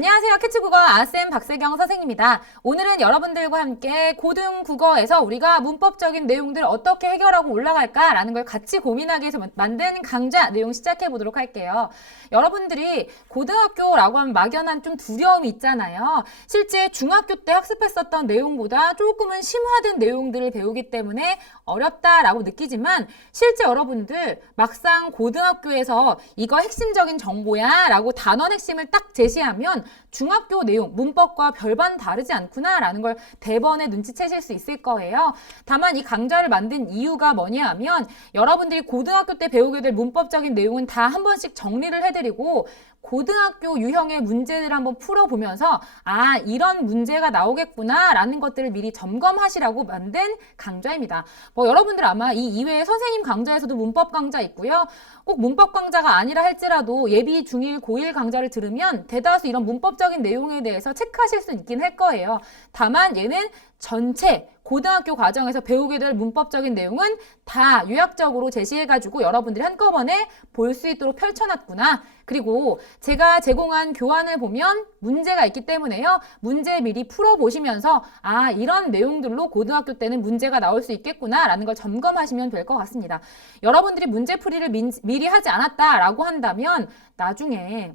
안녕하세요. 캐치국어 아쌤 박세경 선생님입니다. 오늘은 여러분들과 함께 고등국어에서 우리가 문법적인 내용들 어떻게 해결하고 올라갈까라는 걸 같이 고민하기 위해서 만든 강좌 내용 시작해 보도록 할게요. 여러분들이 고등학교라고 하면 막연한 좀 두려움이 있잖아요. 실제 중학교 때 학습했었던 내용보다 조금은 심화된 내용들을 배우기 때문에 어렵다라고 느끼지만 실제 여러분들 막상 고등학교에서 이거 핵심적인 정보야 라고 단원 핵심을 딱 제시하면 중학교 내용, 문법과 별반 다르지 않구나 라는 걸 대번에 눈치채실 수 있을 거예요. 다만 이 강좌를 만든 이유가 뭐냐 하면 여러분들이 고등학교 때 배우게 될 문법적인 내용은 다 한 번씩 정리를 해드리고 고등학교 유형의 문제를 한번 풀어보면서 아, 이런 문제가 나오겠구나 라는 것들을 미리 점검하시라고 만든 강좌입니다. 여러분들 아마 이 이외에 선생님 강좌에서도 문법 강좌 있고요. 꼭 문법 강좌가 아니라 할지라도 예비 중1, 고1 강좌를 들으면 대다수 이런 문법적인 내용에 대해서 체크하실 수 있긴 할 거예요. 다만 얘는 전체 고등학교 과정에서 배우게 될 문법적인 내용은 다 요약적으로 제시해가지고 여러분들이 한꺼번에 볼 수 있도록 펼쳐놨구나. 그리고 제가 제공한 교환을 보면 문제가 있기 때문에요. 문제 미리 풀어보시면서 아, 이런 내용들로 고등학교 때는 문제가 나올 수 있겠구나 라는 걸 점검하시면 될 것 같습니다. 여러분들이 문제풀이를 미리 하지 않았다라고 한다면 나중에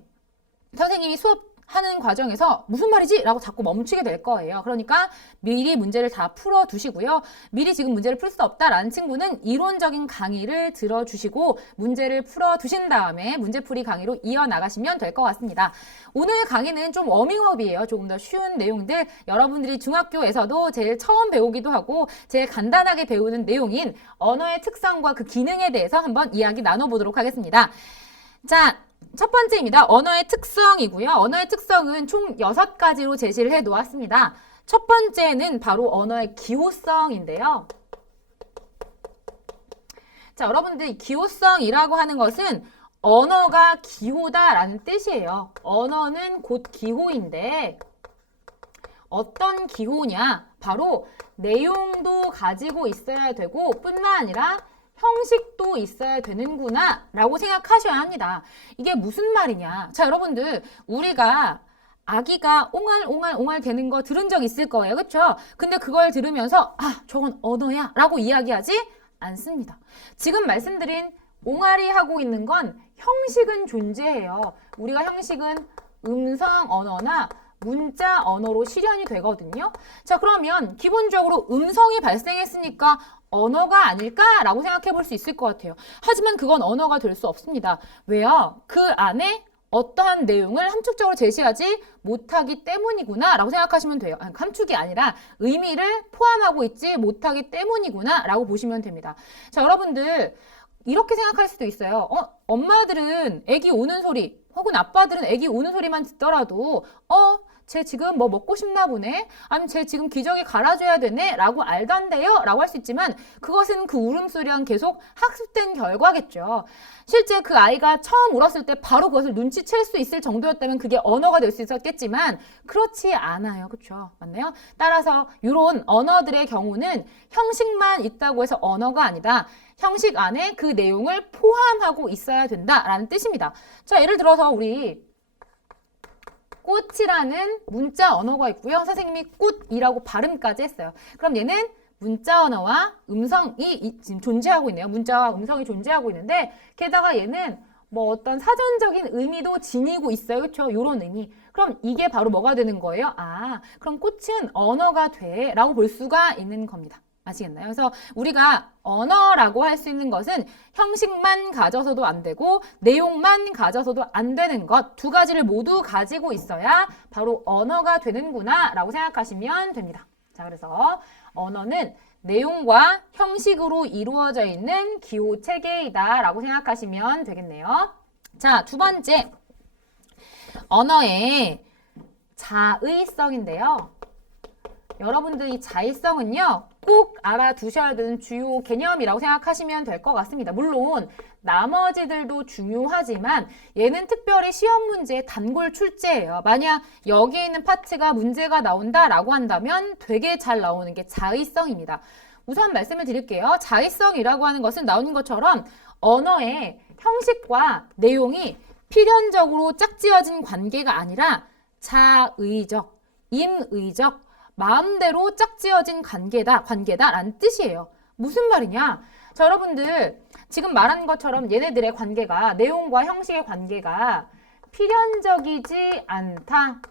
선생님이 수업하는 과정에서 무슨 말이지? 라고 자꾸 멈추게 될 거예요. 그러니까 미리 문제를 다 풀어두시고요. 미리 지금 문제를 풀 수 없다라는 친구는 이론적인 강의를 들어주시고 문제를 풀어두신 다음에 문제풀이 강의로 이어나가시면 될 것 같습니다. 오늘 강의는 좀 워밍업이에요. 조금 더 쉬운 내용들, 여러분들이 중학교에서도 제일 처음 배우기도 하고 제일 간단하게 배우는 내용인 언어의 특성과 그 기능에 대해서 한번 이야기 나눠보도록 하겠습니다. 자, 첫 번째입니다. 언어의 특성이고요. 언어의 특성은 총 6가지로 제시를 해 놓았습니다. 첫 번째는 바로 언어의 기호성인데요. 자, 여러분들 기호성이라고 하는 것은 언어가 기호다라는 뜻이에요. 언어는 곧 기호인데 어떤 기호냐? 바로 내용도 가지고 있어야 되고 뿐만 아니라 형식도 있어야 되는구나 라고 생각하셔야 합니다. 이게 무슨 말이냐? 자, 여러분들 우리가 아기가 옹알옹알 되는 거 들은 적 있을 거예요. 그렇죠? 근데 그걸 들으면서 아, 저건 언어야 라고 이야기하지 않습니다. 지금 말씀드린 옹알이 하고 있는 건 형식은 존재해요. 우리가 형식은 음성 언어나 문자 언어로 실현이 되거든요. 자, 그러면 기본적으로 음성이 발생했으니까 언어가 아닐까라고 생각해 볼 수 있을 것 같아요. 하지만 그건 언어가 될 수 없습니다. 왜요? 그 안에 어떠한 내용을 함축적으로 제시하지 못하기 때문이구나 라고 생각하시면 돼요. 함축이 아니라 의미를 포함하고 있지 못하기 때문이구나 라고 보시면 됩니다. 자, 여러분들 이렇게 생각할 수도 있어요. 엄마들은 애기 우는 소리 혹은 아빠들은 애기 우는 소리만 듣더라도 쟤 지금 뭐 먹고 싶나 보네? 아니면 쟤 지금 기저귀 갈아줘야 되네? 라고 알던데요? 라고 할 수 있지만 그것은 그 울음소리랑 계속 학습된 결과겠죠. 실제 그 아이가 처음 울었을 때 바로 그것을 눈치챌 수 있을 정도였다면 그게 언어가 될 수 있었겠지만 그렇지 않아요. 그렇죠? 맞나요? 따라서 이런 언어들의 경우는 형식만 있다고 해서 언어가 아니다. 형식 안에 그 내용을 포함하고 있어야 된다라는 뜻입니다. 자, 예를 들어서 우리 꽃이라는 문자 언어가 있고요. 선생님이 꽃이라고 발음까지 했어요. 그럼 얘는 문자 언어와 음성이 지금 존재하고 있네요. 문자와 음성이 존재하고 있는데 게다가 얘는 뭐 어떤 사전적인 의미도 지니고 있어요. 그렇죠? 이런 의미. 그럼 이게 바로 뭐가 되는 거예요? 아, 그럼 꽃은 언어가 돼 라고 볼 수가 있는 겁니다. 아시겠나요? 그래서 우리가 언어라고 할 수 있는 것은 형식만 가져서도 안 되고 내용만 가져서도 안 되는 것 두 가지를 모두 가지고 있어야 바로 언어가 되는구나 라고 생각하시면 됩니다. 자, 그래서 언어는 내용과 형식으로 이루어져 있는 기호 체계이다 라고 생각하시면 되겠네요. 자, 두 번째 언어의 자의성인데요. 여러분들 이 자의성은요 꼭 알아두셔야 되는 주요 개념이라고 생각하시면 될 것 같습니다. 물론 나머지들도 중요하지만 얘는 특별히 시험 문제의 단골 출제예요. 만약 여기에 있는 파트가 문제가 나온다라고 한다면 되게 잘 나오는 게 자의성입니다. 우선 말씀을 드릴게요. 자의성이라고 하는 것은 나오는 것처럼 언어의 형식과 내용이 필연적으로 짝지어진 관계가 아니라 자의적, 임의적, 마음대로 짝지어진 관계다라는 뜻이에요. 무슨 말이냐? 자, 여러분들 지금 말한 것처럼 얘네들의 관계가, 내용과 형식의 관계가 필연적이지 않다.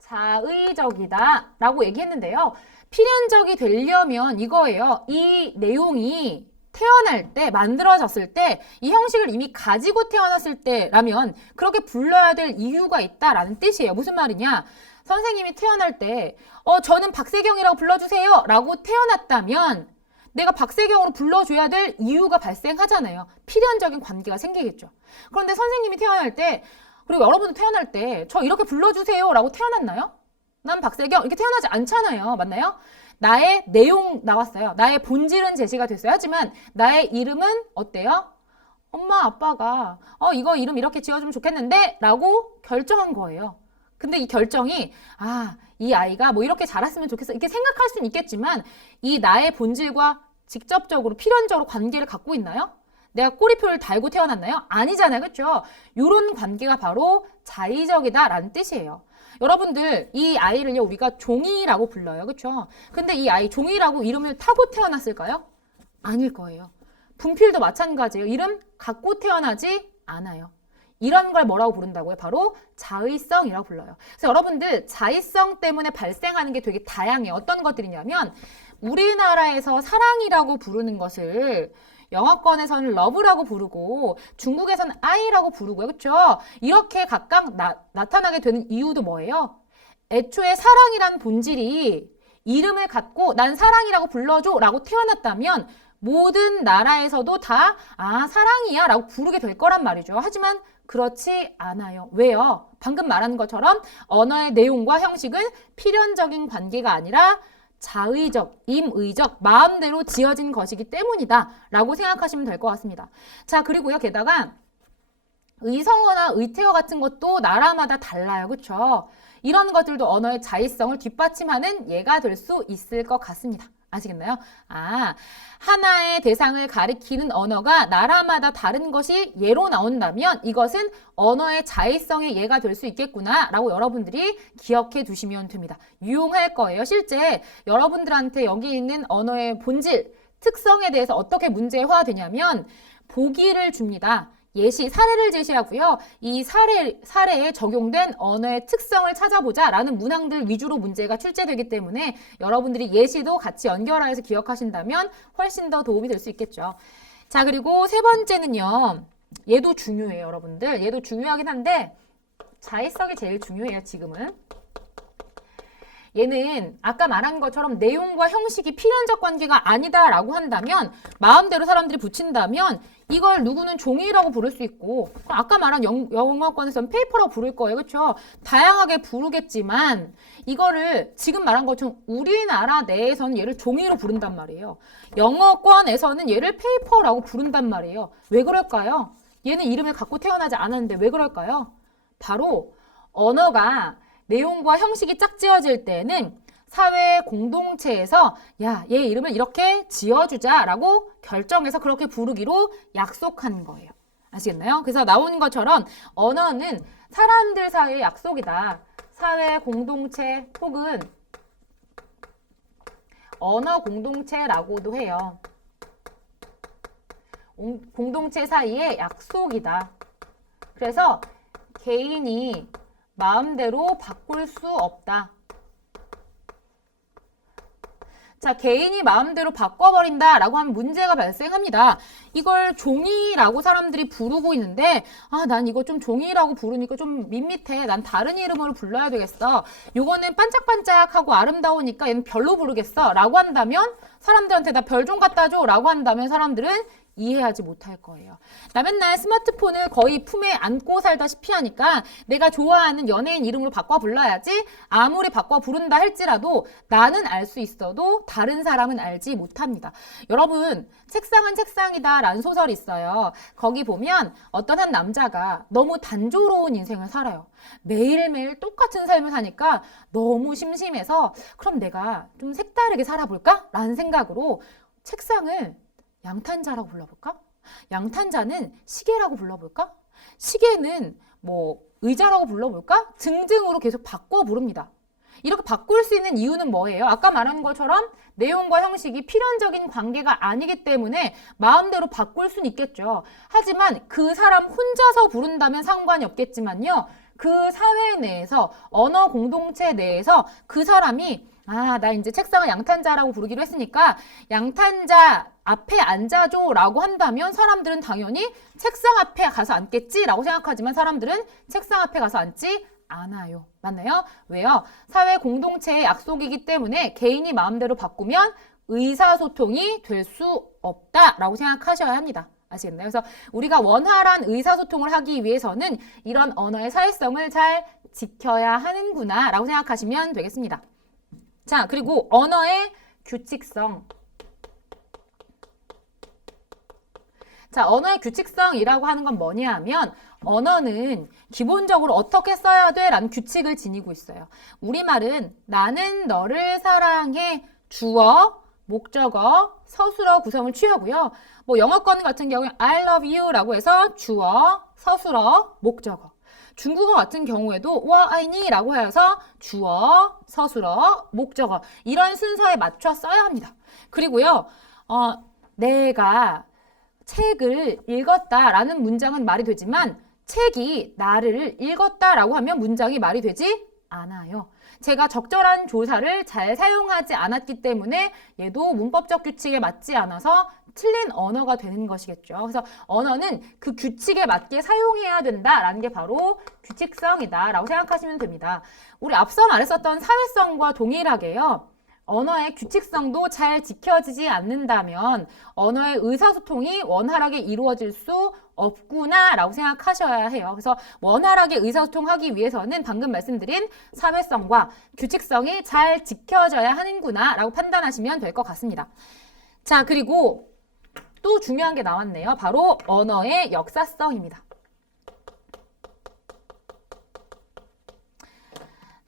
자의적이다 라고 얘기했는데요. 필연적이 되려면 이거예요. 이 내용이 태어날 때, 만들어졌을 때, 이 형식을 이미 가지고 태어났을 때라면 그렇게 불러야 될 이유가 있다라는 뜻이에요. 무슨 말이냐? 선생님이 태어날 때 저는 박세경이라고 불러주세요 라고 태어났다면 내가 박세경으로 불러줘야 될 이유가 발생하잖아요. 필연적인 관계가 생기겠죠. 그런데 선생님이 태어날 때, 그리고 여러분도 태어날 때 저 이렇게 불러주세요 라고 태어났나요? 난 박세경 이렇게 태어나지 않잖아요. 맞나요? 나의 내용 나왔어요. 나의 본질은 제시가 됐어요. 하지만 나의 이름은 어때요? 엄마 아빠가 이거 이름 이렇게 지어주면 좋겠는데 라고 결정한 거예요. 근데 이 결정이 이 아이가 뭐 이렇게 자랐으면 좋겠어 이렇게 생각할 수는 있겠지만 이 나의 본질과 직접적으로 필연적으로 관계를 갖고 있나요? 내가 꼬리표를 달고 태어났나요? 아니잖아요. 그렇죠? 이런 관계가 바로 자의적이다라는 뜻이에요. 여러분들 이 아이를요 우리가 종이라고 불러요. 그렇죠? 근데 이 아이 종이라고 이름을 타고 태어났을까요? 아닐 거예요. 분필도 마찬가지예요. 이름 갖고 태어나지 않아요. 이런 걸 뭐라고 부른다고요? 바로 자의성이라고 불러요. 그래서 여러분들 자의성 때문에 발생하는 게 되게 다양해요. 어떤 것들이냐면 우리나라에서 사랑이라고 부르는 것을 영어권에서는 러브라고 부르고 중국에서는 아이라고 부르고요. 그렇죠? 이렇게 각각 나타나게 되는 이유도 뭐예요? 애초에 사랑이란 본질이 이름을 갖고 난 사랑이라고 불러줘 라고 태어났다면 모든 나라에서도 다 사랑이야 라고 부르게 될 거란 말이죠. 하지만 그렇지 않아요. 왜요? 방금 말한 것처럼 언어의 내용과 형식은 필연적인 관계가 아니라 자의적, 임의적, 마음대로 지어진 것이기 때문이다 라고 생각하시면 될 것 같습니다. 자, 그리고요 게다가 의성어나 의태어 같은 것도 나라마다 달라요. 그렇죠? 이런 것들도 언어의 자의성을 뒷받침하는 예가 될 수 있을 것 같습니다. 아시겠나요? 하나의 대상을 가리키는 언어가 나라마다 다른 것이 예로 나온다면 이것은 언어의 자의성의 예가 될 수 있겠구나 라고 여러분들이 기억해 두시면 됩니다. 유용할 거예요. 실제 여러분들한테 여기 있는 언어의 본질, 특성에 대해서 어떻게 문제화되냐면 보기를 줍니다. 예시, 사례를 제시하고요. 이 사례에 적용된 언어의 특성을 찾아보자 라는 문항들 위주로 문제가 출제되기 때문에 여러분들이 예시도 같이 연결해서 기억하신다면 훨씬 더 도움이 될 수 있겠죠. 자, 그리고 세 번째는요. 얘도 중요해요, 여러분들. 얘도 중요하긴 한데 자의성이 제일 중요해요, 지금은. 얘는 아까 말한 것처럼 내용과 형식이 필연적 관계가 아니다라고 한다면 마음대로 사람들이 붙인다면 이걸 누구는 종이라고 부를 수 있고 아까 말한 영어권에서는 페이퍼라고 부를 거예요. 그렇죠? 다양하게 부르겠지만 이거를 지금 말한 것처럼 우리나라 내에서는 얘를 종이로 부른단 말이에요. 영어권에서는 얘를 페이퍼라고 부른단 말이에요. 왜 그럴까요? 얘는 이름을 갖고 태어나지 않았는데 왜 그럴까요? 바로 언어가 내용과 형식이 짝지어질 때는 사회 공동체에서 야, 얘 이름을 이렇게 지어주자라고 결정해서 그렇게 부르기로 약속한 거예요. 아시겠나요? 그래서 나오는 것처럼 언어는 사람들 사이의 약속이다. 사회 공동체 혹은 언어 공동체라고도 해요. 공동체 사이의 약속이다. 그래서 개인이 마음대로 바꿀 수 없다. 자, 개인이 마음대로 바꿔버린다라고 하면 문제가 발생합니다. 이걸 종이라고 사람들이 부르고 있는데 난 이거 좀 종이라고 부르니까 좀 밋밋해. 난 다른 이름으로 불러야 되겠어. 요거는 반짝반짝하고 아름다우니까 얘는 별로 부르겠어. 라고 한다면 사람들한테 나 별 좀 갖다 줘. 라고 한다면 사람들은 이해하지 못할 거예요. 나 맨날 스마트폰을 거의 품에 안고 살다시피 하니까 내가 좋아하는 연예인 이름으로 바꿔 불러야지 아무리 바꿔 부른다 할지라도 나는 알 수 있어도 다른 사람은 알지 못합니다. 여러분 책상은 책상이다 라는 소설이 있어요. 거기 보면 어떤 한 남자가 너무 단조로운 인생을 살아요. 매일매일 똑같은 삶을 사니까 너무 심심해서 그럼 내가 좀 색다르게 살아볼까? 라는 생각으로 책상을 양탄자라고 불러볼까? 양탄자는 시계라고 불러볼까? 시계는 뭐 의자라고 불러볼까? 등등으로 계속 바꿔 부릅니다. 이렇게 바꿀 수 있는 이유는 뭐예요? 아까 말한 것처럼 내용과 형식이 필연적인 관계가 아니기 때문에 마음대로 바꿀 수는 있겠죠. 하지만 그 사람 혼자서 부른다면 상관이 없겠지만요. 그 사회 내에서, 언어 공동체 내에서 그 사람이 나 이제 책상을 양탄자라고 부르기로 했으니까 양탄자 앞에 앉아줘 라고 한다면 사람들은 당연히 책상 앞에 가서 앉겠지 라고 생각하지만 사람들은 책상 앞에 가서 앉지 않아요. 맞나요? 왜요? 사회 공동체의 약속이기 때문에 개인이 마음대로 바꾸면 의사소통이 될 수 없다라고 생각하셔야 합니다. 아시겠나요? 그래서 우리가 원활한 의사소통을 하기 위해서는 이런 언어의 사회성을 잘 지켜야 하는구나 라고 생각하시면 되겠습니다. 자, 그리고 언어의 규칙성. 자, 언어의 규칙성이라고 하는 건 뭐냐 하면 언어는 기본적으로 어떻게 써야 돼? 라는 규칙을 지니고 있어요. 우리말은 나는 너를 사랑해 주어, 목적어, 서술어 구성을 취하고요. 뭐 영어권 같은 경우에 I love you 라고 해서 주어, 서술어, 목적어. 중국어 같은 경우에도 我爱你라고 해서 주어, 서술어, 목적어 이런 순서에 맞춰 써야 합니다. 그리고요. 내가 책을 읽었다라는 문장은 말이 되지만 책이 나를 읽었다라고 하면 문장이 말이 되지 않아요. 제가 적절한 조사를 잘 사용하지 않았기 때문에 얘도 문법적 규칙에 맞지 않아서 틀린 언어가 되는 것이겠죠. 그래서 언어는 그 규칙에 맞게 사용해야 된다라는 게 바로 규칙성이다라고 생각하시면 됩니다. 우리 앞서 말했었던 사회성과 동일하게요. 언어의 규칙성도 잘 지켜지지 않는다면 언어의 의사소통이 원활하게 이루어질 수 없구나라고 생각하셔야 해요. 그래서 원활하게 의사소통하기 위해서는 방금 말씀드린 사회성과 규칙성이 잘 지켜져야 하는구나라고 판단하시면 될 것 같습니다. 자, 그리고 또 중요한 게 나왔네요. 바로 언어의 역사성입니다.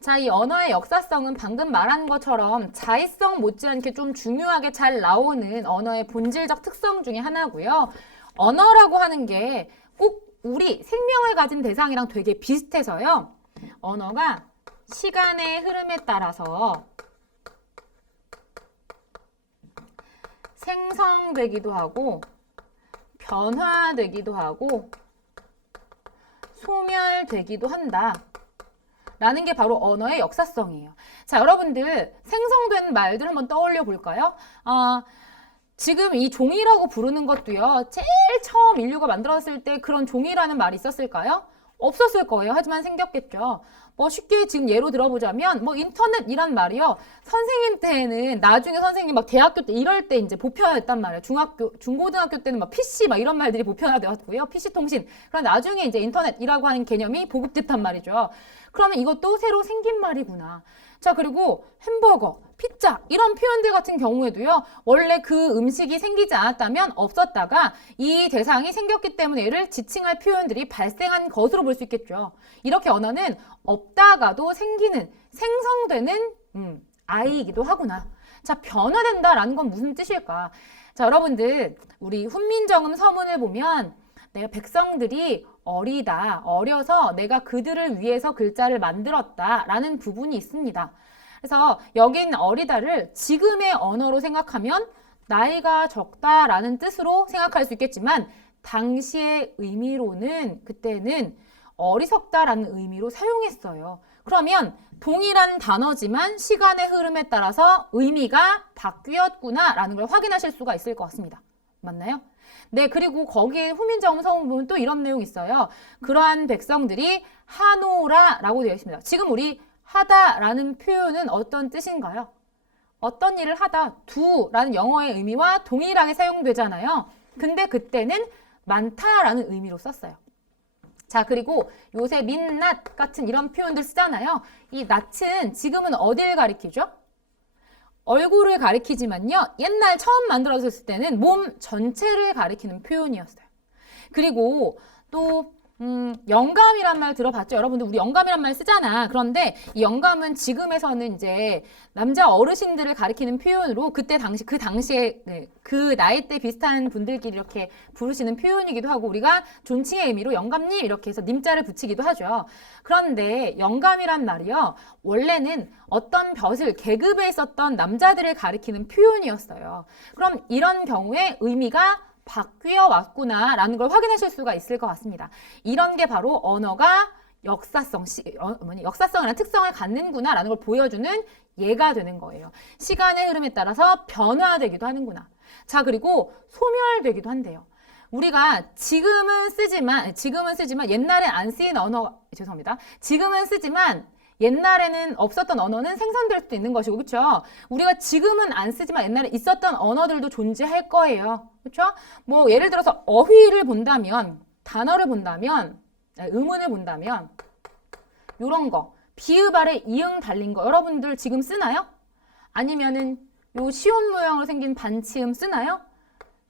자, 이 언어의 역사성은 방금 말한 것처럼 자의성 못지않게 좀 중요하게 잘 나오는 언어의 본질적 특성 중에 하나고요. 언어라고 하는 게 꼭 우리 생명을 가진 대상이랑 되게 비슷해서요. 언어가 시간의 흐름에 따라서 생성되기도 하고 변화되기도 하고 소멸되기도 한다. 라는 게 바로 언어의 역사성이에요. 자, 여러분들 생성된 말들 한번 떠올려 볼까요? 지금 이 종이라고 부르는 것도요. 제일 처음 인류가 만들었을 때 그런 종이라는 말이 있었을까요? 없었을 거예요. 하지만 생겼겠죠. 뭐 쉽게 지금 예로 들어보자면 뭐 인터넷이란 말이요. 선생님 때에는 나중에 선생님 막 대학교 때 이럴 때 이제 보편화됐단 말이에요. 중고등학교 때는 막 PC 막 이런 말들이 보편화되었고요. PC 통신. 그럼 나중에 이제 인터넷이라고 하는 개념이 보급됐단 말이죠. 그러면 이것도 새로 생긴 말이구나. 자, 그리고 햄버거, 피자 이런 표현들 같은 경우에도요. 원래 그 음식이 생기지 않았다면 없었다가 이 대상이 생겼기 때문에 얘를 지칭할 표현들이 발생한 것으로 볼 수 있겠죠. 이렇게 언어는 없다가도 생기는, 생성되는 아이이기도 하구나. 자, 변화된다라는 건 무슨 뜻일까? 자, 여러분들 우리 훈민정음 서문을 보면 내가 백성들이 어리다, 어려서 내가 그들을 위해서 글자를 만들었다라는 부분이 있습니다. 그래서 여긴 어리다를 지금의 언어로 생각하면 나이가 적다라는 뜻으로 생각할 수 있겠지만 당시의 의미로는 그때는 어리석다라는 의미로 사용했어요. 그러면 동일한 단어지만 시간의 흐름에 따라서 의미가 바뀌었구나라는 걸 확인하실 수가 있을 것 같습니다. 맞나요? 네, 그리고 거기에 후민정음 서문 보면 또 이런 내용이 있어요. 그러한 백성들이 하노라라고 되어 있습니다. 지금 우리 하다라는 표현은 어떤 뜻인가요? 어떤 일을 하다, do라는 영어의 의미와 동일하게 사용되잖아요. 근데 그때는 많다라는 의미로 썼어요. 자, 그리고 요새 민낯 같은 이런 표현들 쓰잖아요. 이 낯은 지금은 어딜 가리키죠? 얼굴을 가리키지만요. 옛날 처음 만들어졌을 때는 몸 전체를 가리키는 표현이었어요. 그리고 또 영감이란 말 들어봤죠? 여러분들 우리 영감이란 말 쓰잖아. 그런데 이 영감은 지금에서는 이제 남자 어르신들을 가리키는 표현으로 그때 당시 그 당시에 네, 그 나이대 비슷한 분들끼리 이렇게 부르시는 표현이기도 하고 우리가 존칭의 의미로 영감님 이렇게 해서 님자를 붙이기도 하죠. 그런데 영감이란 말이요. 원래는 어떤 벼슬, 계급에 있었던 남자들을 가리키는 표현이었어요. 그럼 이런 경우에 의미가 바뀌어 왔구나라는 걸 확인하실 수가 있을 것 같습니다. 이런 게 바로 언어가 역사성이라는 특성을 갖는구나라는 걸 보여주는 예가 되는 거예요. 시간의 흐름에 따라서 변화되기도 하는구나. 자, 그리고 소멸되기도 한대요. 우리가 지금은 쓰지만 옛날에 안 쓰인 언어, 죄송합니다. 지금은 쓰지만 옛날에는 없었던 언어는 생성될 수도 있는 것이고, 그렇죠? 우리가 지금은 안 쓰지만 옛날에 있었던 언어들도 존재할 거예요. 그렇죠? 뭐 예를 들어서 어휘를 본다면, 단어를 본다면, 의문을 본다면 이런 거, 비읍 아래 이응 달린 거 여러분들 지금 쓰나요? 아니면은 요 시옷 모양으로 생긴 반치음 쓰나요?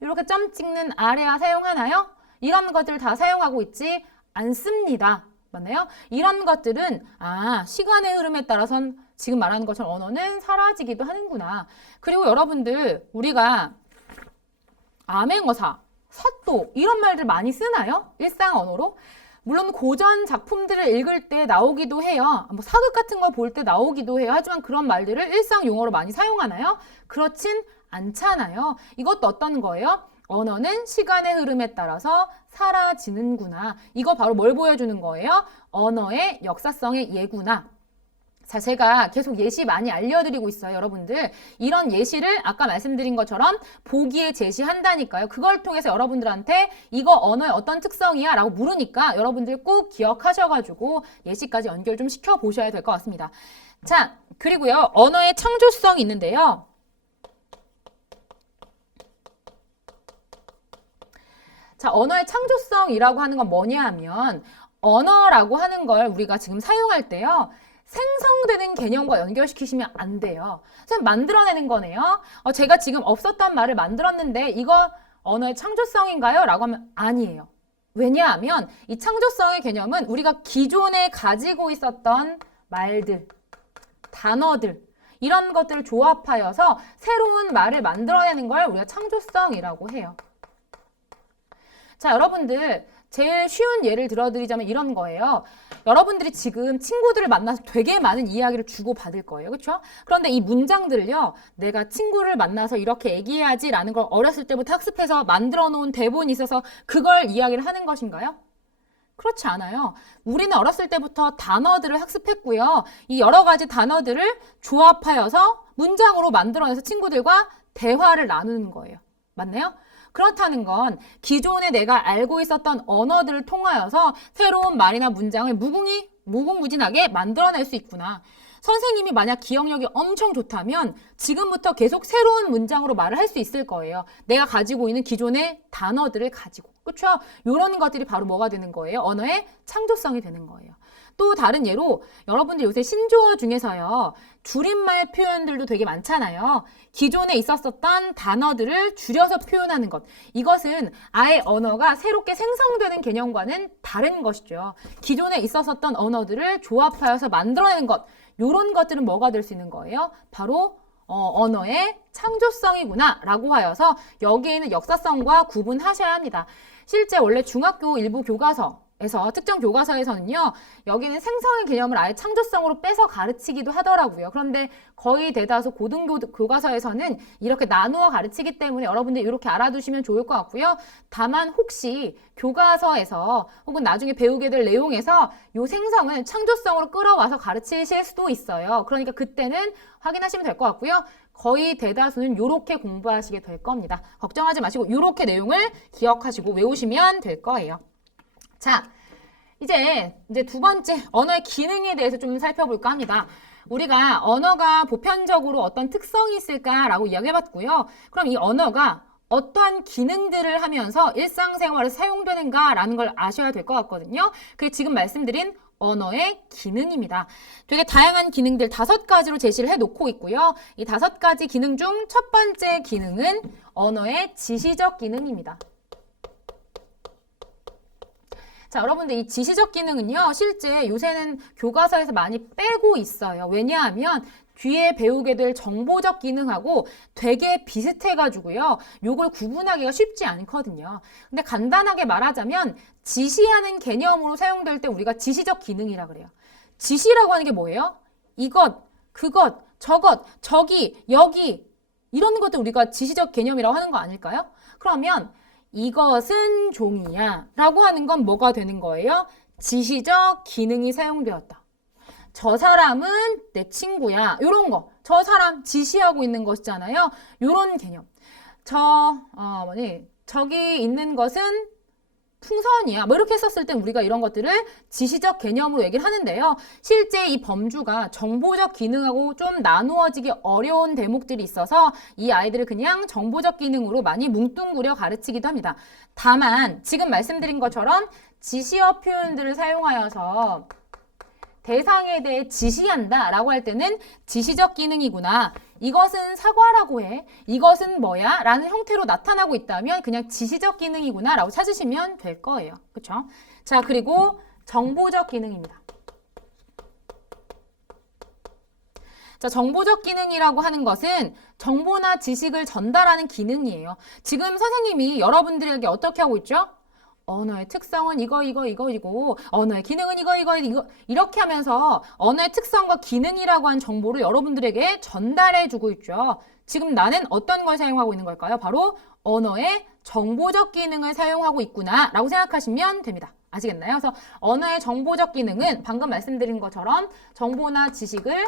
이렇게 점 찍는 아래아 사용하나요? 이런 것들 다 사용하고 있지 않습니다. 맞나요? 이런 것들은 시간의 흐름에 따라선 지금 말하는 것처럼 언어는 사라지기도 하는구나. 그리고 여러분들 우리가 암행어사, 사또 이런 말들 많이 쓰나요? 일상 언어로? 물론 고전 작품들을 읽을 때 나오기도 해요. 뭐 사극 같은 거 볼 때 나오기도 해요. 하지만 그런 말들을 일상 용어로 많이 사용하나요? 그렇진 않잖아요. 이것도 어떤 거예요? 언어는 시간의 흐름에 따라서 사라지는구나. 이거 바로 뭘 보여주는 거예요? 언어의 역사성의 예구나. 자, 제가 계속 예시 많이 알려드리고 있어요, 여러분들. 이런 예시를 아까 말씀드린 것처럼 보기에 제시한다니까요. 그걸 통해서 여러분들한테 이거 언어의 어떤 특성이야? 라고 물으니까 여러분들 꼭 기억하셔가지고 예시까지 연결 좀 시켜보셔야 될 것 같습니다. 자, 그리고요, 언어의 창조성이 있는데요. 자, 언어의 창조성이라고 하는 건 뭐냐 하면 언어라고 하는 걸 우리가 지금 사용할 때요. 생성되는 개념과 연결시키시면 안 돼요. 선생님 만들어내는 거네요. 제가 지금 없었던 말을 만들었는데 이거 언어의 창조성인가요? 라고 하면 아니에요. 왜냐하면 이 창조성의 개념은 우리가 기존에 가지고 있었던 말들, 단어들 이런 것들을 조합하여서 새로운 말을 만들어내는 걸 우리가 창조성이라고 해요. 자, 여러분들 제일 쉬운 예를 들어드리자면 이런 거예요. 여러분들이 지금 친구들을 만나서 되게 많은 이야기를 주고받을 거예요. 그렇죠? 그런데 이 문장들을요. 내가 친구를 만나서 이렇게 얘기해야지 라는 걸 어렸을 때부터 학습해서 만들어 놓은 대본이 있어서 그걸 이야기를 하는 것인가요? 그렇지 않아요. 우리는 어렸을 때부터 단어들을 학습했고요. 이 여러 가지 단어들을 조합하여서 문장으로 만들어내서 친구들과 대화를 나누는 거예요. 맞나요? 그렇다는 건 기존에 내가 알고 있었던 언어들을 통하여서 새로운 말이나 문장을 무궁무진하게 만들어낼 수 있구나. 선생님이 만약 기억력이 엄청 좋다면 지금부터 계속 새로운 문장으로 말을 할 수 있을 거예요. 내가 가지고 있는 기존의 단어들을 가지고. 그렇죠? 이런 것들이 바로 뭐가 되는 거예요? 언어의 창조성이 되는 거예요. 또 다른 예로 여러분들 요새 신조어 중에서요. 줄임말 표현들도 되게 많잖아요. 기존에 있었던 단어들을 줄여서 표현하는 것. 이것은 아예 언어가 새롭게 생성되는 개념과는 다른 것이죠. 기존에 있었던 언어들을 조합하여서 만들어내는 것. 이런 것들은 뭐가 될 수 있는 거예요? 바로 언어의 창조성이구나 라고 하여서 여기에는 역사성과 구분하셔야 합니다. 실제 원래 중학교 일부 교과서에서 특정 교과서에서는요. 여기는 생성의 개념을 아예 창조성으로 빼서 가르치기도 하더라고요. 그런데 거의 대다수 고등교 교과서에서는 이렇게 나누어 가르치기 때문에 여러분들 이렇게 알아두시면 좋을 것 같고요. 다만 혹시 교과서에서 혹은 나중에 배우게 될 내용에서 이 생성을 창조성으로 끌어와서 가르치실 수도 있어요. 그러니까 그때는 확인하시면 될 것 같고요. 거의 대다수는 이렇게 공부하시게 될 겁니다. 걱정하지 마시고 이렇게 내용을 기억하시고 외우시면 될 거예요. 자, 이제 두 번째 언어의 기능에 대해서 좀 살펴볼까 합니다. 우리가 언어가 보편적으로 어떤 특성이 있을까라고 이야기해봤고요. 그럼 이 언어가 어떠한 기능들을 하면서 일상생활에 사용되는가라는 걸 아셔야 될 것 같거든요. 그게 지금 말씀드린 언어의 기능입니다. 되게 다양한 기능들 5가지로 제시를 해놓고 있고요. 이 5가지 기능 중 첫 번째 기능은 언어의 지시적 기능입니다. 자, 여러분들 이 지시적 기능은요, 실제 요새는 교과서에서 많이 빼고 있어요. 왜냐하면 뒤에 배우게 될 정보적 기능하고 되게 비슷해가지고요. 요걸 구분하기가 쉽지 않거든요. 근데 간단하게 말하자면 지시하는 개념으로 사용될 때 우리가 지시적 기능이라 그래요. 지시라고 하는 게 뭐예요? 이것, 그것, 저것, 저기, 여기 이런 것들 우리가 지시적 개념이라고 하는 거 아닐까요? 그러면 이것은 종이야 라고 하는 건 뭐가 되는 거예요? 지시적 기능이 사용되었다. 저 사람은 내 친구야. 이런 거. 저 사람 지시하고 있는 것이잖아요. 이런 개념. 저기 있는 것은 풍선이야. 뭐 이렇게 했었을 땐 우리가 이런 것들을 지시적 개념으로 얘기를 하는데요. 실제 이 범주가 정보적 기능하고 좀 나누어지기 어려운 대목들이 있어서 이 아이들을 그냥 정보적 기능으로 많이 뭉뚱그려 가르치기도 합니다. 다만 지금 말씀드린 것처럼 지시어 표현들을 사용하여서 대상에 대해 지시한다 라고 할 때는 지시적 기능이구나. 이것은 사과라고 해. 이것은 뭐야? 라는 형태로 나타나고 있다면 그냥 지시적 기능이구나 라고 찾으시면 될 거예요. 그쵸? 자, 그리고 정보적 기능입니다. 자, 정보적 기능이라고 하는 것은 정보나 지식을 전달하는 기능이에요. 지금 선생님이 여러분들에게 어떻게 하고 있죠? 언어의 특성은 이거, 언어의 기능은 이거, 이렇게 하면서 언어의 특성과 기능이라고 한 정보를 여러분들에게 전달해 주고 있죠. 지금 나는 어떤 걸 사용하고 있는 걸까요? 바로 언어의 정보적 기능을 사용하고 있구나 라고 생각하시면 됩니다. 아시겠나요? 그래서 언어의 정보적 기능은 방금 말씀드린 것처럼 정보나 지식을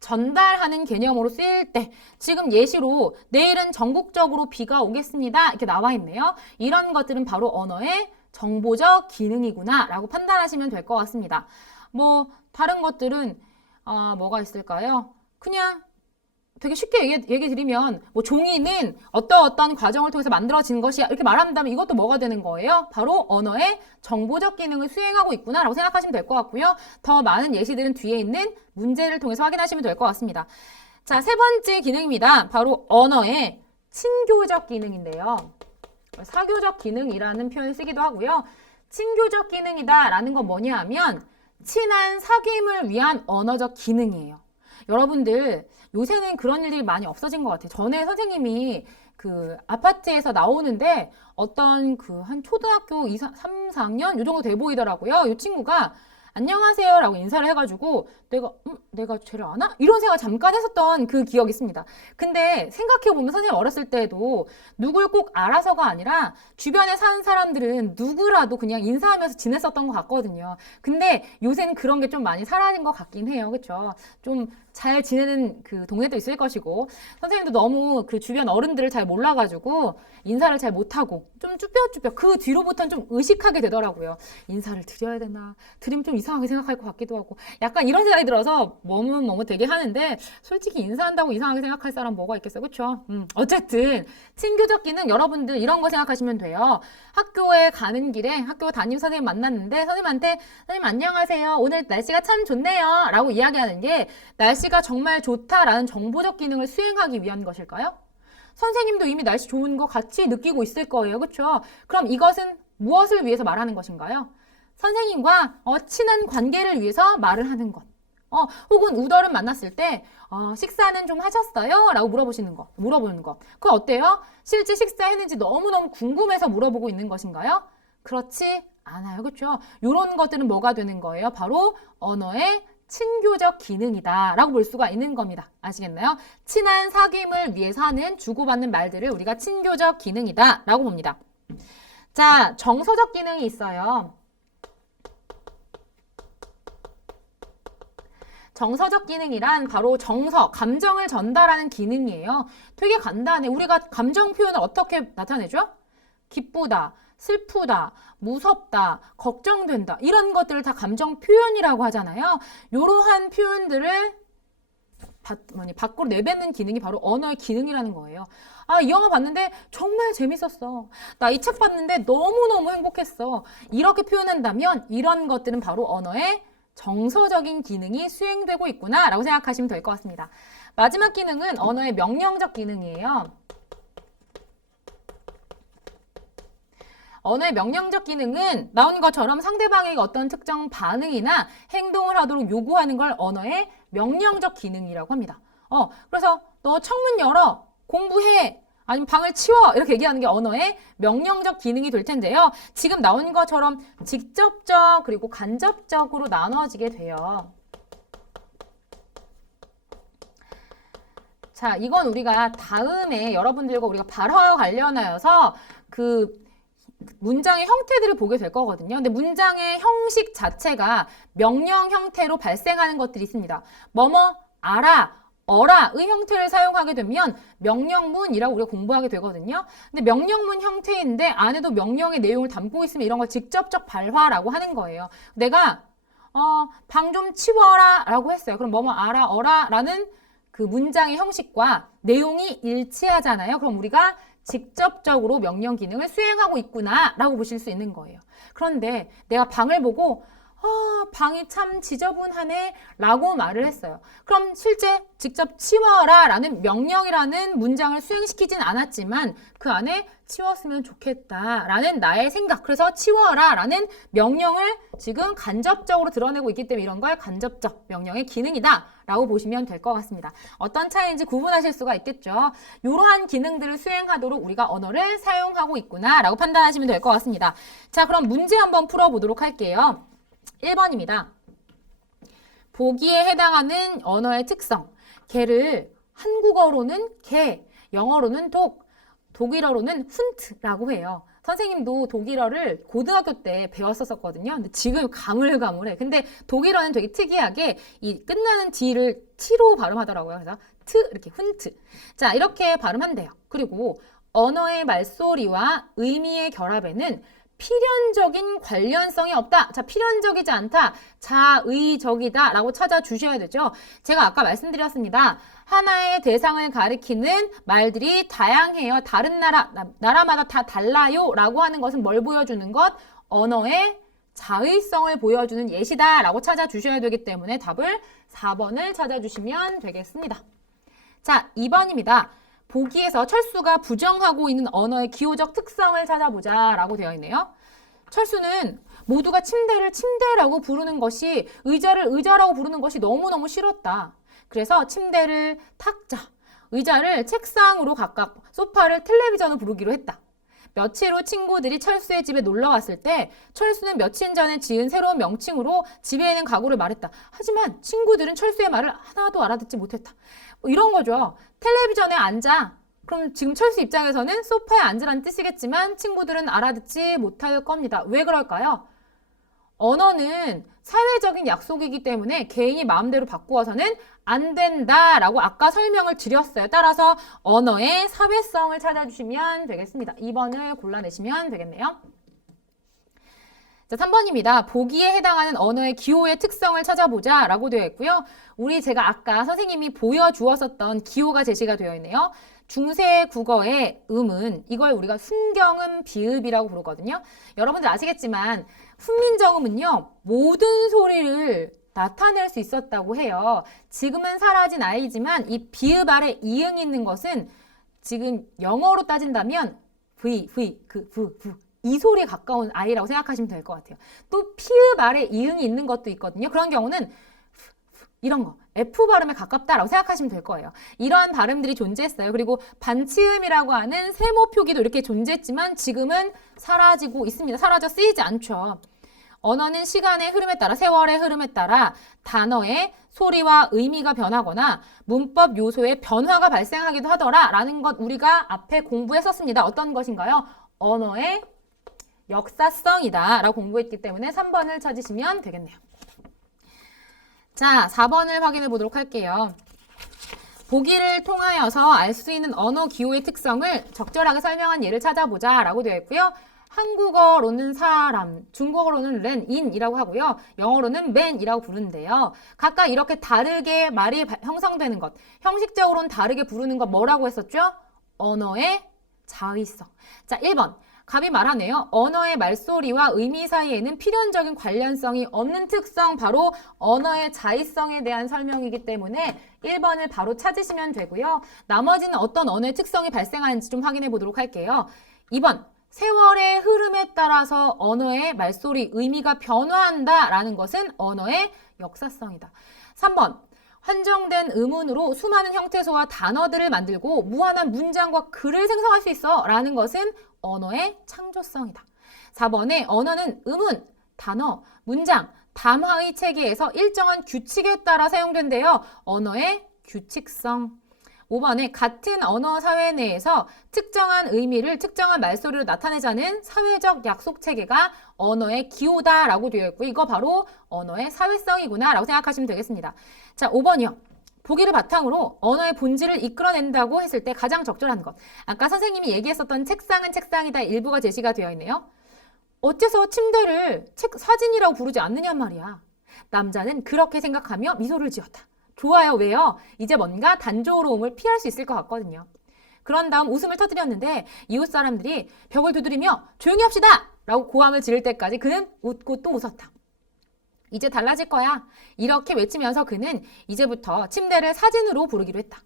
전달하는 개념으로 쓰일 때 지금 예시로 내일은 전국적으로 비가 오겠습니다. 이렇게 나와 있네요. 이런 것들은 바로 언어의 정보적 기능이구나 라고 판단하시면 될 것 같습니다. 뭐 다른 것들은 뭐가 있을까요? 그냥 되게 쉽게 얘기 드리면 뭐 종이는 어떤 과정을 통해서 만들어진 것이야 이렇게 말한다면 이것도 뭐가 되는 거예요? 바로 언어의 정보적 기능을 수행하고 있구나 라고 생각하시면 될 것 같고요. 더 많은 예시들은 뒤에 있는 문제를 통해서 확인하시면 될 것 같습니다. 자, 세 번째 기능입니다. 바로 언어의 친교적 기능인데요. 사교적 기능이라는 표현을 쓰기도 하고요. 친교적 기능이다 라는 건 뭐냐 하면 친한 사귐을 위한 언어적 기능이에요. 여러분들 요새는 그런 일들이 많이 없어진 것 같아요. 전에 선생님이 그 아파트에서 나오는데 어떤 그 한 초등학교 3, 4학년 요 정도 돼 보이더라고요. 이 친구가 안녕하세요 라고 인사를 해가지고 내가 쟤를 아나? 이런 생각 잠깐 했었던 그 기억이 있습니다. 근데 생각해보면 선생님 어렸을 때도 누굴 꼭 알아서가 아니라 주변에 사는 사람들은 누구라도 그냥 인사하면서 지냈었던 것 같거든요. 근데 요새는 그런 게 좀 많이 사라진 것 같긴 해요. 그쵸? 좀 잘 지내는 그 동네도 있을 것이고 선생님도 너무 그 주변 어른들을 잘 몰라가지고 인사를 잘 못하고 좀 쭈뼛쭈뼛 그 뒤로부터는 좀 의식하게 되더라고요. 인사를 드려야 되나? 드리면 좀 이상하게 생각할 것 같기도 하고 약간 이런 생각이 들어서 머뭇머뭇되게 하는데 솔직히 인사한다고 이상하게 생각할 사람 뭐가 있겠어요? 그쵸? 어쨌든 친교적 기능 여러분들 이런 거 생각하시면 돼요. 학교에 가는 길에 학교 담임 선생님 만났는데 선생님한테 선생님 안녕하세요. 오늘 날씨가 참 좋네요. 라고 이야기하는 게 날씨가 정말 좋다라는 정보적 기능을 수행하기 위한 것일까요? 선생님도 이미 날씨 좋은 거 같이 느끼고 있을 거예요. 그렇죠? 그럼 이것은 무엇을 위해서 말하는 것인가요? 선생님과 친한 관계를 위해서 말을 하는 것. 혹은 우덜은 만났을 때 식사는 좀 하셨어요? 라고 물어보는 거. 그거 어때요? 실제 식사했는지 너무너무 궁금해서 물어보고 있는 것인가요? 그렇지 않아요. 그렇죠? 이런 것들은 뭐가 되는 거예요? 바로 언어의 친교적 기능이다 라고 볼 수가 있는 겁니다. 아시겠나요? 친한 사귐을 위해서 하는 주고받는 말들을 우리가 친교적 기능이다 라고 봅니다. 자, 정서적 기능이 있어요. 정서적 기능이란 바로 정서, 감정을 전달하는 기능이에요. 되게 간단해. 우리가 감정 표현을 어떻게 나타내죠? 기쁘다, 슬프다, 무섭다, 걱정된다 이런 것들을 다 감정 표현이라고 하잖아요. 이러한 표현들을 밖으로 내뱉는 기능이 바로 언어의 기능이라는 거예요. 이 영화 봤는데 정말 재밌었어. 나 이 책 봤는데 너무너무 행복했어. 이렇게 표현한다면 이런 것들은 바로 언어의 정서적인 기능이 수행되고 있구나 라고 생각하시면 될 것 같습니다. 마지막 기능은 언어의 명령적 기능이에요. 언어의 명령적 기능은 나온 것처럼 상대방에게 어떤 특정 반응이나 행동을 하도록 요구하는 걸 언어의 명령적 기능이라고 합니다. 그래서 너 창문 열어, 공부해, 아니면 방을 치워 이렇게 얘기하는 게 언어의 명령적 기능이 될 텐데요. 지금 나온 것처럼 직접적 그리고 간접적으로 나눠지게 돼요. 자, 이건 우리가 다음에 여러분들과 우리가 발화와 관련하여서 그 문장의 형태들을 보게 될 거거든요. 근데 문장의 형식 자체가 명령 형태로 발생하는 것들이 있습니다. 뭐뭐, 알아, 어라의 형태를 사용하게 되면 명령문이라고 우리가 공부하게 되거든요. 근데 명령문 형태인데 안에도 명령의 내용을 담고 있으면 이런 걸 직접적 발화라고 하는 거예요. 내가 방 좀 치워라 라고 했어요. 그럼 뭐뭐, 알아, 어라 라는 그 문장의 형식과 내용이 일치하잖아요. 그럼 우리가 직접적으로 명령 기능을 수행하고 있구나 라고 보실 수 있는 거예요. 그런데 내가 방을 보고 방이 참 지저분하네 라고 말을 했어요. 그럼 실제 직접 치워라 라는 명령이라는 문장을 수행시키진 않았지만 그 안에 치웠으면 좋겠다 라는 나의 생각, 그래서 치워라 라는 명령을 지금 간접적으로 드러내고 있기 때문에 이런 걸 간접적 명령의 기능이다 라고 보시면 될 것 같습니다. 어떤 차이인지 구분하실 수가 있겠죠. 이러한 기능들을 수행하도록 우리가 언어를 사용하고 있구나 라고 판단하시면 될 것 같습니다. 자, 그럼 문제 한번 풀어보도록 할게요. 1번입니다. 보기에 해당하는 언어의 특성. 개를 한국어로는 개, 영어로는 독, 독일어로는 훈트라고 해요. 선생님도 독일어를 고등학교 때 배웠었거든요. 근데 지금 가물가물해. 근데 독일어는 되게 특이하게 이 끝나는 D를 T로 발음하더라고요. 그래서 트 이렇게 훈트. 자, 이렇게 발음한대요. 그리고 언어의 말소리와 의미의 결합에는 필연적인 관련성이 없다. 자, 필연적이지 않다. 자의적이다 라고 찾아주셔야 되죠. 제가 아까 말씀드렸습니다. 하나의 대상을 가리키는 말들이 다양해요. 다른 나라마다 다 달라요 라고 하는 것은 뭘 보여주는 것? 언어의 자의성을 보여주는 예시다 라고 찾아주셔야 되기 때문에 답을 4번을 찾아주시면 되겠습니다. 자, 2번입니다. 보기에서 철수가 부정하고 있는 언어의 기호적 특성을 찾아보자 라고 되어 있네요. 철수는 모두가 침대를 침대라고 부르는 것이, 의자를 의자라고 부르는 것이 너무너무 싫었다. 그래서 침대를 탁자, 의자를 책상으로 각각, 소파를 텔레비전으로 부르기로 했다. 며칠 후 친구들이 철수의 집에 놀러 왔을 때 철수는 며칠 전에 지은 새로운 명칭으로 집에 있는 가구를 말했다. 하지만 친구들은 철수의 말을 하나도 알아듣지 못했다. 이런 거죠. 텔레비전에 앉아. 그럼 지금 철수 입장에서는 소파에 앉으라는 뜻이겠지만 친구들은 알아듣지 못할 겁니다. 왜 그럴까요? 언어는 사회적인 약속이기 때문에 개인이 마음대로 바꾸어서는 안 된다라고 아까 설명을 드렸어요. 따라서 언어의 사회성을 찾아주시면 되겠습니다. 2번을 골라내시면 되겠네요. 자, 3번입니다. 보기에 해당하는 언어의 기호의 특성을 찾아보자 라고 되어 있고요. 제가 아까 선생님이 보여주었었던 기호가 제시가 되어 있네요. 중세 국어의 음은, 이걸 우리가 순경음 비읍이라고 부르거든요. 여러분들 아시겠지만 훈민정음은요, 모든 소리를 나타낼 수 있었다고 해요. 지금은 사라진 아이지만 이 비읍 아래 이응이 있는 것은 지금 영어로 따진다면 V, V, 이 소리에 가까운 아이라고 생각하시면 될 것 같아요. 또 피읍 아래 이응이 있는 것도 있거든요. 그런 경우는 이런 거, F 발음에 가깝다라고 생각하시면 될 거예요. 이러한 발음들이 존재했어요. 그리고 반치음이라고 하는 세모 표기도 이렇게 존재했지만 지금은 사라지고 있습니다. 사라져 쓰이지 않죠. 언어는 시간의 흐름에 따라, 세월의 흐름에 따라 단어의 소리와 의미가 변하거나 문법 요소의 변화가 발생하기도 하더라 라는 것 우리가 앞에 공부했었습니다. 어떤 것인가요? 언어의 역사성이다 라고 공부했기 때문에 3번을 찾으시면 되겠네요. 자, 4번을 확인해 보도록 할게요. 보기를 통하여서 알 수 있는 언어 기호의 특성을 적절하게 설명한 예를 찾아보자 라고 되어 있고요. 한국어로는 사람, 중국어로는 렌인이라고 하고요. 영어로는 맨이라고 부르는데요. 각각 이렇게 다르게 말이 형성되는 것, 형식적으로는 다르게 부르는 것 뭐라고 했었죠? 언어의 자의성. 자, 1번. 갑이 말하네요. 언어의 말소리와 의미 사이에는 필연적인 관련성이 없는 특성, 바로 언어의 자의성에 대한 설명이기 때문에 1번을 바로 찾으시면 되고요. 나머지는 어떤 언어의 특성이 발생하는지 좀 확인해 보도록 할게요. 2번. 세월의 흐름에 따라서 언어의 말소리, 의미가 변화한다라는 것은 언어의 역사성이다. 3번. 한정된 의문으로 수많은 형태소와 단어들을 만들고 무한한 문장과 글을 생성할 수 있어 라는 것은 언어의 창조성이다. 4번에 언어는 의문, 단어, 문장, 담화의 체계에서 일정한 규칙에 따라 사용된대요. 언어의 규칙성. 5번에 같은 언어 사회 내에서 특정한 의미를 특정한 말소리로 나타내자는 사회적 약속 체계가 언어의 기호다라고 되어 있고 이거 바로 언어의 사회성이구나 라고 생각하시면 되겠습니다. 자, 5번이요. 보기를 바탕으로 언어의 본질을 이끌어낸다고 했을 때 가장 적절한 것. 아까 선생님이 얘기했었던 책상은 책상이다 일부가 제시가 되어 있네요. 어째서 침대를 사진이라고 부르지 않느냐 말이야. 남자는 그렇게 생각하며 미소를 지었다. 좋아요. 왜요? 이제 뭔가 단조로움을 피할 수 있을 것 같거든요. 그런 다음 웃음을 터뜨렸는데 이웃 사람들이 벽을 두드리며 조용히 합시다! 라고 고함을 지를 때까지 그는 웃고 또 웃었다. 이제 달라질 거야. 이렇게 외치면서 그는 이제부터 침대를 사진으로 부르기로 했다.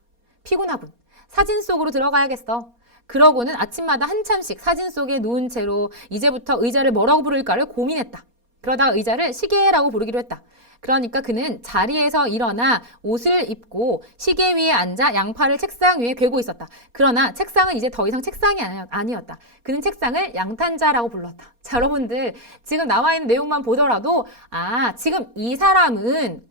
피곤하군. 사진 속으로 들어가야겠어. 그러고는 아침마다 한참씩 사진 속에 누운 채로 이제부터 의자를 뭐라고 부를까를 고민했다. 그러다가 의자를 시계라고 부르기로 했다. 그러니까 그는 자리에서 일어나 옷을 입고 시계 위에 앉아 양팔을 책상 위에 괴고 있었다. 그러나 책상은 이제 더 이상 책상이 아니었다. 그는 책상을 양탄자라고 불렀다. 자, 여러분들 지금 나와 있는 내용만 보더라도 지금 이 사람은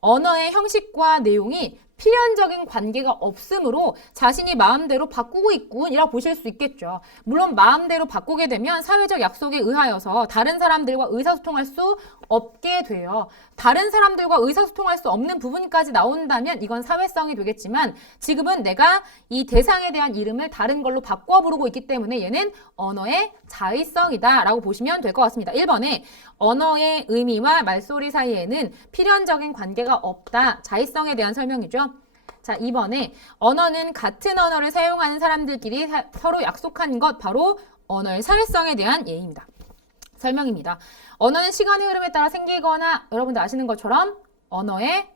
언어의 형식과 내용이 필연적인 관계가 없으므로 자신이 마음대로 바꾸고 있군이라 보실 수 있겠죠. 물론 마음대로 바꾸게 되면 사회적 약속에 의하여서 다른 사람들과 의사소통할 수 없게 돼요. 다른 사람들과 의사소통할 수 없는 부분까지 나온다면 이건 사회성이 되겠지만 지금은 내가 이 대상에 대한 이름을 다른 걸로 바꿔 부르고 있기 때문에 얘는 언어의 자의성이다 라고 보시면 될 것 같습니다. 1번에 언어의 의미와 말소리 사이에는 필연적인 관계가 없다. 자의성에 대한 설명이죠. 자, 2번에 언어는 같은 언어를 사용하는 사람들끼리 서로 약속한 것 바로 언어의 사회성에 대한 예입니다. 설명입니다. 언어는 시간의 흐름에 따라 생기거나 여러분들 아시는 것처럼 언어의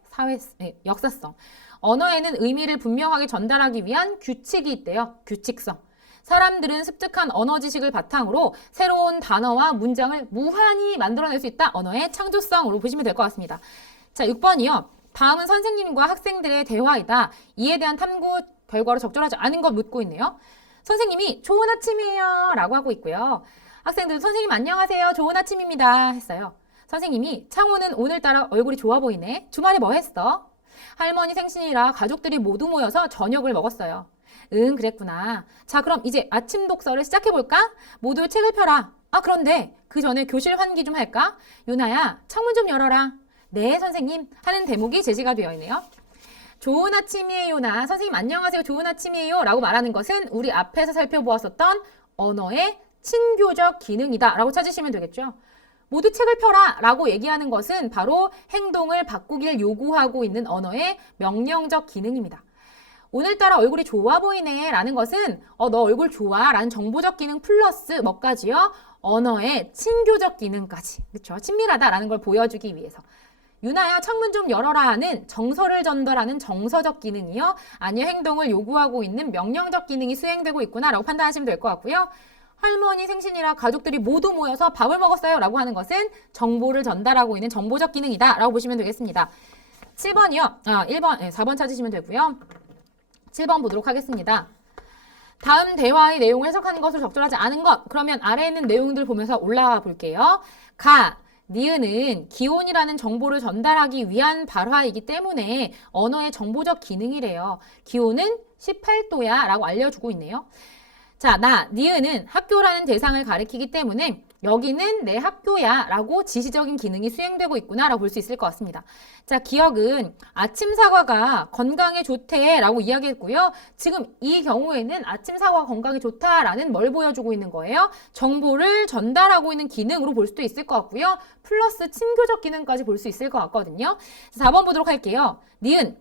역사성. 언어에는 의미를 분명하게 전달하기 위한 규칙이 있대요. 규칙성. 사람들은 습득한 언어 지식을 바탕으로 새로운 단어와 문장을 무한히 만들어낼 수 있다. 언어의 창조성으로 보시면 될 것 같습니다. 자, 6번이요. 다음은 선생님과 학생들의 대화이다. 이에 대한 탐구 결과로 적절하지 않은 것 묻고 있네요. 선생님이 좋은 아침이에요 라고 하고 있고요. 학생들 선생님 안녕하세요. 좋은 아침입니다 했어요. 선생님이 창호는 오늘따라 얼굴이 좋아 보이네. 주말에 뭐 했어? 할머니 생신이라 가족들이 모두 모여서 저녁을 먹었어요. 응, 그랬구나. 자, 그럼 이제 아침 독서를 시작해볼까? 모두 책을 펴라. 그런데 그 전에 교실 환기 좀 할까? 유나야, 창문 좀 열어라. 네, 선생님 하는 대목이 제시가 되어 있네요. 좋은 아침이에요나 선생님 안녕하세요. 좋은 아침이에요 라고 말하는 것은 우리 앞에서 살펴보았었던 언어의 친교적 기능이다 라고 찾으시면 되겠죠. 모두 책을 펴라 라고 얘기하는 것은 바로 행동을 바꾸길 요구하고 있는 언어의 명령적 기능입니다. 오늘따라 얼굴이 좋아 보이네 라는 것은 너 얼굴 좋아 라는 정보적 기능 플러스 뭐까지요? 언어의 친교적 기능까지. 그렇죠? 친밀하다 라는 걸 보여주기 위해서. 유나야 창문 좀 열어라는 정서를 전달하는 정서적 기능이요. 아니요 행동을 요구하고 있는 명령적 기능이 수행되고 있구나 라고 판단하시면 될 것 같고요. 할머니 생신이라 가족들이 모두 모여서 밥을 먹었어요 라고 하는 것은 정보를 전달하고 있는 정보적 기능이다 라고 보시면 되겠습니다. 7번이요. 4번 찾으시면 되고요. 7번 보도록 하겠습니다. 다음 대화의 내용을 해석하는 것으로 적절하지 않은 것. 그러면 아래에 있는 내용들 보면서 올라가 볼게요. 니은은 기온이라는 정보를 전달하기 위한 발화이기 때문에 언어의 정보적 기능이래요. 기온은 18도야 라고 알려주고 있네요. 자, 니은은 학교라는 대상을 가리키기 때문에 여기는 내 학교야 라고 지시적인 기능이 수행되고 있구나 라고 볼 수 있을 것 같습니다. 자, 기억은 아침 사과가 건강에 좋대 라고 이야기했고요. 지금 이 경우에는 아침 사과가 건강에 좋다라는 뭘 보여주고 있는 거예요? 정보를 전달하고 있는 기능으로 볼 수도 있을 것 같고요. 플러스 친교적 기능까지 볼 수 있을 것 같거든요. 4번 보도록 할게요. 니은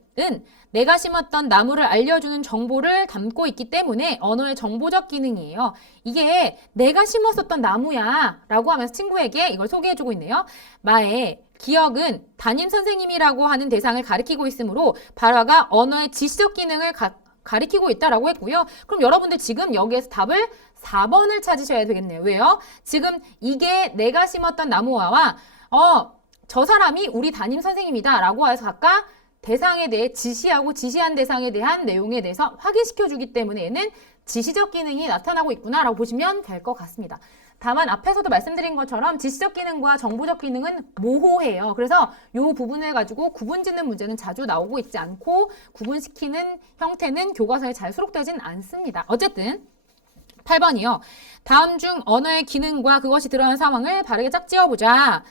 내가 심었던 나무를 알려주는 정보를 담고 있기 때문에 언어의 정보적 기능이에요. 이게 내가 심었었던 나무야 라고 하면서 친구에게 이걸 소개해주고 있네요. 마에 기억은 담임 선생님이라고 하는 대상을 가리키고 있으므로 발화가 언어의 지시적 기능을 가리키고 있다라고 했고요. 그럼 여러분들 지금 여기에서 답을 4번을 찾으셔야 되겠네요. 왜요? 지금 이게 내가 심었던 나무와와 저 사람이 우리 담임 선생님이다 라고 해서 각각 대상에 대해 지시하고 지시한 대상에 대한 내용에 대해서 확인시켜주기 때문에 얘는 지시적 기능이 나타나고 있구나 라고 보시면 될 것 같습니다. 다만 앞에서도 말씀드린 것처럼 지시적 기능과 정보적 기능은 모호해요. 그래서 이 부분을 가지고 구분짓는 문제는 자주 나오고 있지 않고 구분시키는 형태는 교과서에 잘 수록되진 않습니다. 어쨌든 8번이요. 다음 중 언어의 기능과 그것이 드러난 상황을 바르게 짝지어보자.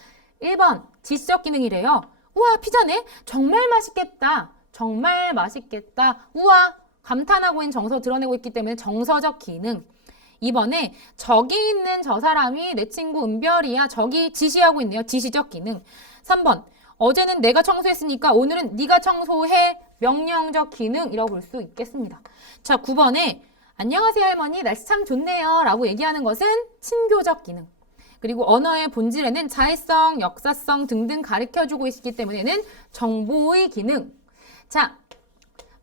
1번 지시적 기능이래요. 우와 피자네? 정말 맛있겠다. 정말 맛있겠다. 우와 감탄하고 있는 정서 드러내고 있기 때문에 정서적 기능. 2번에 저기 있는 저 사람이 내 친구 은별이야. 저기 지시하고 있네요. 지시적 기능. 3번 어제는 내가 청소했으니까 오늘은 네가 청소해. 명령적 기능이라고 볼 수 있겠습니다. 자 9번에 안녕하세요 할머니 날씨 참 좋네요 라고 얘기하는 것은 친교적 기능. 그리고 언어의 본질에는 자의성, 역사성 등등 가르쳐주고 있기 때문에는 정보의 기능. 자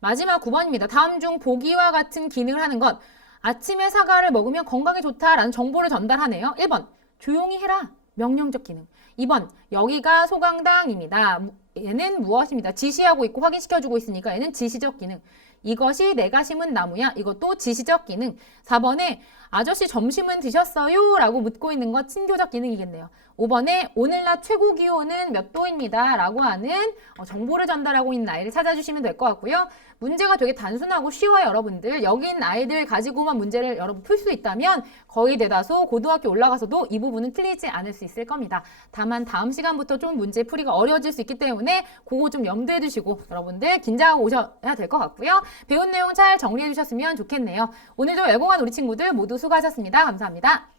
마지막 9번입니다. 다음 중 보기와 같은 기능을 하는 것. 아침에 사과를 먹으면 건강에 좋다라는 정보를 전달하네요. 1번 조용히 해라. 명령적 기능. 2번 여기가 소강당입니다. 얘는 무엇입니다. 지시하고 있고 확인시켜주고 있으니까 얘는 지시적 기능. 이것이 내가 심은 나무야. 이것도 지시적 기능. 4번에 아저씨 점심은 드셨어요? 라고 묻고 있는 것 친교적 기능이겠네요. 5번에 오늘 낮 최고 기온은 몇 도입니다. 라고 하는 정보를 전달하고 있는 아이를 찾아주시면 될 것 같고요. 문제가 되게 단순하고 쉬워요, 여러분들. 여기 있는 아이들 가지고만 문제를 여러분 풀 수 있다면 거의 대다수 고등학교 올라가서도 이 부분은 틀리지 않을 수 있을 겁니다. 다만 다음 시간부터 좀 문제 풀이가 어려워질 수 있기 때문에 그거 좀 염두에 두시고 여러분들 긴장하고 오셔야 될 것 같고요. 배운 내용 잘 정리해 주셨으면 좋겠네요. 오늘도 열공한 우리 친구들 모두 수고하셨습니다. 감사합니다.